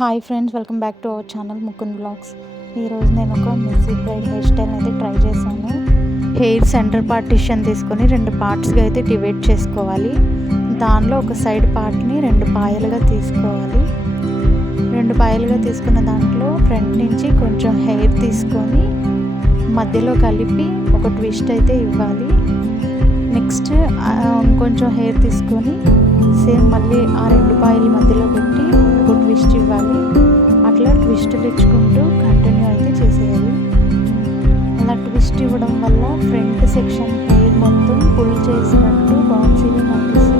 Hi friends, welcome back to our channel Mukund blogs. ఈరోజు నేను ఒక మిస్సీ బ్రైడ్ హెయిర్ స్టైల్ అయితే ట్రై చేశాను. హెయిర్ సెంటర్ పార్టిషన్ తీసుకొని 2 పార్ట్స్గా అయితే డివైడ్ చేసుకోవాలి. దానిలో ఒక సైడ్ పార్ట్ని 2 పాయలుగా తీసుకోవాలి. 2 పాయలుగా తీసుకున్న దాంట్లో ఫ్రంట్ నుంచి కొంచెం హెయిర్ తీసుకొని మధ్యలో కలిపి ఒక ట్విస్ట్ అయితే ఇవ్వాలి. నెక్స్ట్ కొంచెం హెయిర్ తీసుకొని సేమ్ మళ్ళీ ఆ 2 పాయల మధ్యలో పెట్టి ఒక ట్విస్ట్ ఇవ్వాలి. అట్లా ట్విస్టులు ఇచ్చుకుంటూ కంటిన్యూ అయితే చేసేయాలి. అలా ట్విస్ట్ ఇవ్వడం వల్ల ఫ్రంట్ సెక్షన్ హెయిర్ మొత్తం పుల్ చేసినట్టు బౌన్సీగా కనిపిస్తుంది.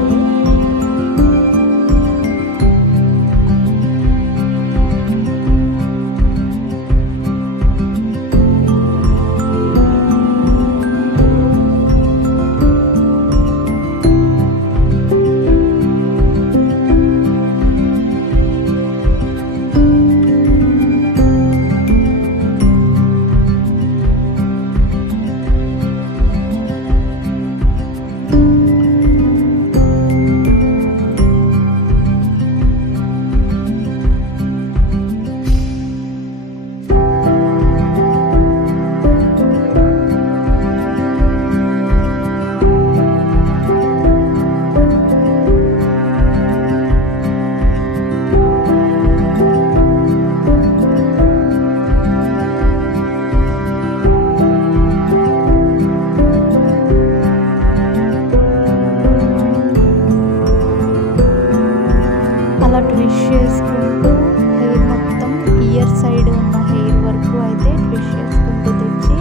అలా ట్విస్ట్ చేసుకుంటూ హెయిర్ మొత్తం ఇయర్ సైడ్ ఉన్న హెయిర్ వరకు అయితే ట్విస్ట్ చేసుకుంటూ తెచ్చి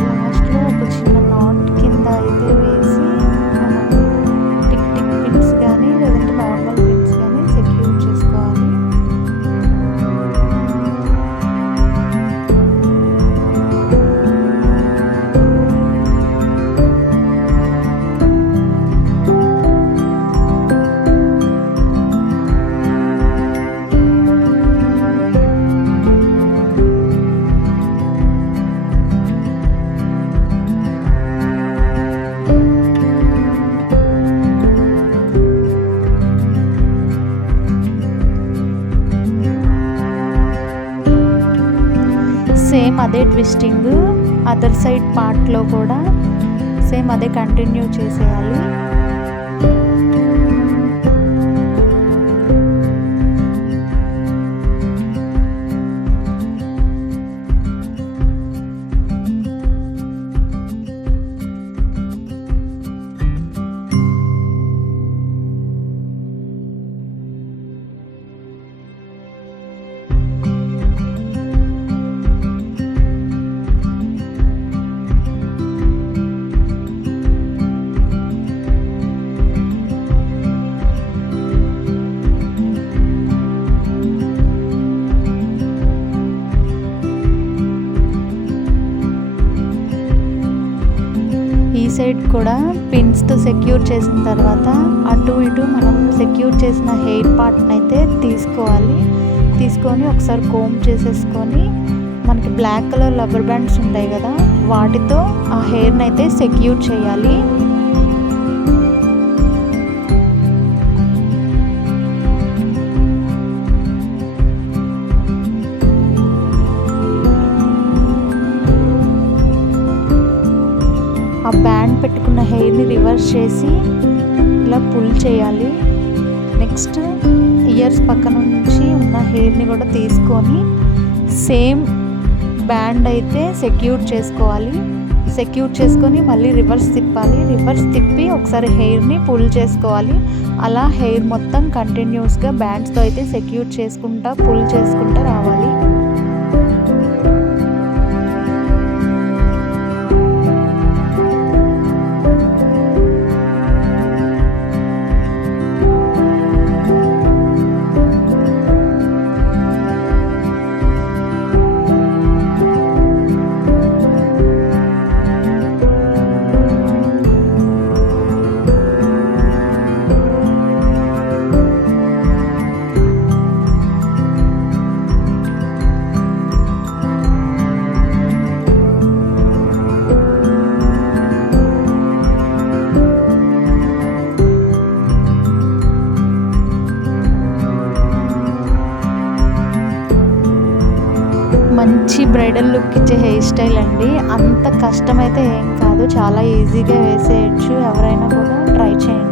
లాస్ట్లో ఒక చిన్న నాట్ కింద అయితే వేసి మనం టిక్ టిక్ పిన్స్ కానీ లేదంటే నార్మల్ పిన్స్ కానీ సెక్యూర్ చేసుకోవాలి. సేమ్ అదే ట్విస్టింగ్ అదర్ సైడ్ పార్ట్లో కూడా సేమ్ అదే కంటిన్యూ చేసేయాలి. ఈ సైడ్ కూడా పిన్స్తో సెక్యూర్ చేసిన తర్వాత అటు ఇటు మనం సెక్యూర్ చేసిన హెయిర్ పార్ట్ని అయితే తీసుకొని ఒకసారి కోమ్ చేసేసుకొని మనకి బ్లాక్ కలర్ రబ్బర్ బ్యాండ్స్ ఉంటాయి కదా, వాటితో ఆ హెయిర్ని అయితే సెక్యూర్ చేయాలి. ఆ బ్యాండ్ పెట్టుకున్న హెయిర్ని రివర్స్ చేసి ఇలా పుల్ చేయాలి. నెక్స్ట్ ఇయర్స్ పక్కన నుంచి ఉన్న హెయిర్ని కూడా తీసుకొని సేమ్ బ్యాండ్ అయితే సెక్యూర్ చేసుకోవాలి. సెక్యూర్ చేసుకొని మళ్ళీ రివర్స్ తిప్పాలి. రివర్స్ తిప్పి ఒకసారి హెయిర్ని పుల్ చేసుకోవాలి. అలా హెయిర్ మొత్తం కంటిన్యూస్గా బ్యాండ్స్తో అయితే సెక్యూర్ చేసుకుంటా పుల్ చేసుకుంటా రావాలి. మంచి బ్రైడల్ లుక్ ఇచ్చే హెయిర్ స్టైల్ అండి. అంత కష్టమైతే ఏం కాదు, చాలా ఈజీగా వేసేయచ్చు. ఎవరైనా కూడా ట్రై చేయండి.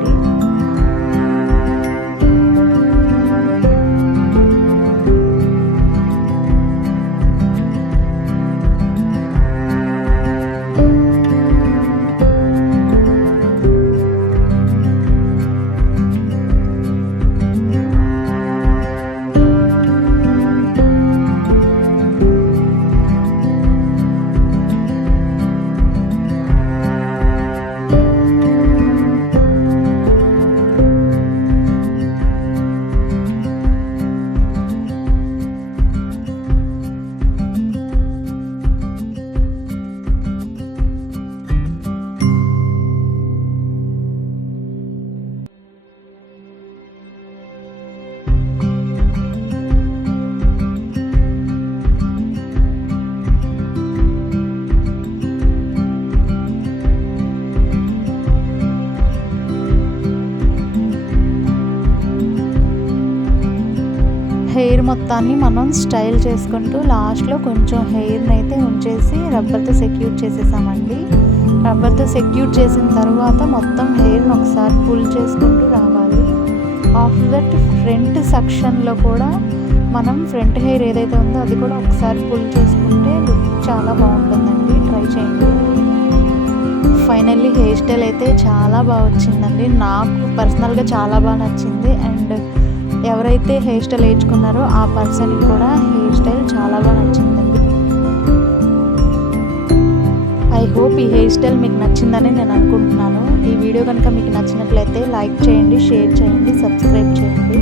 హెయిర్ మొత్తాన్ని మనం స్టైల్ చేసుకుంటూ లాస్ట్లో కొంచెం హెయిర్ని అయితే ఉంచేసి రబ్బర్తో సెక్యూర్ చేసేసామండి. రబ్బర్తో సెక్యూర్ చేసిన తర్వాత మొత్తం హెయిర్ని ఒకసారి పుల్ చేసుకుంటూ రావాలి. ఆఫ్టర్ దట్ ఫ్రంట్ సెక్షన్లో కూడా మనం ఫ్రంట్ హెయిర్ ఏదైతే ఉందో అది కూడా ఒకసారి పుల్ చేసుకుంటే లుక్ చాలా బాగుంటుందండి. ట్రై చేయండి. ఫైనల్లీ హెయిర్ స్టైల్ అయితే చాలా బాగా వచ్చిందండి. నాకు పర్సనల్గా చాలా బాగా నచ్చింది. అండ్ ఎవరైతే హెయిర్ స్టైల్ వేయించుకున్నారో ఆ పర్సన్కి కూడా హెయిర్ స్టైల్ చాలా బాగా నచ్చిందండి. ఐ హోప్ ఈ హెయిర్ స్టైల్ మీకు నచ్చిందని నేను అనుకుంటున్నాను. ఈ వీడియో కనుక మీకు నచ్చినట్లయితే లైక్ చేయండి, షేర్ చేయండి, సబ్స్క్రైబ్ చేయండి.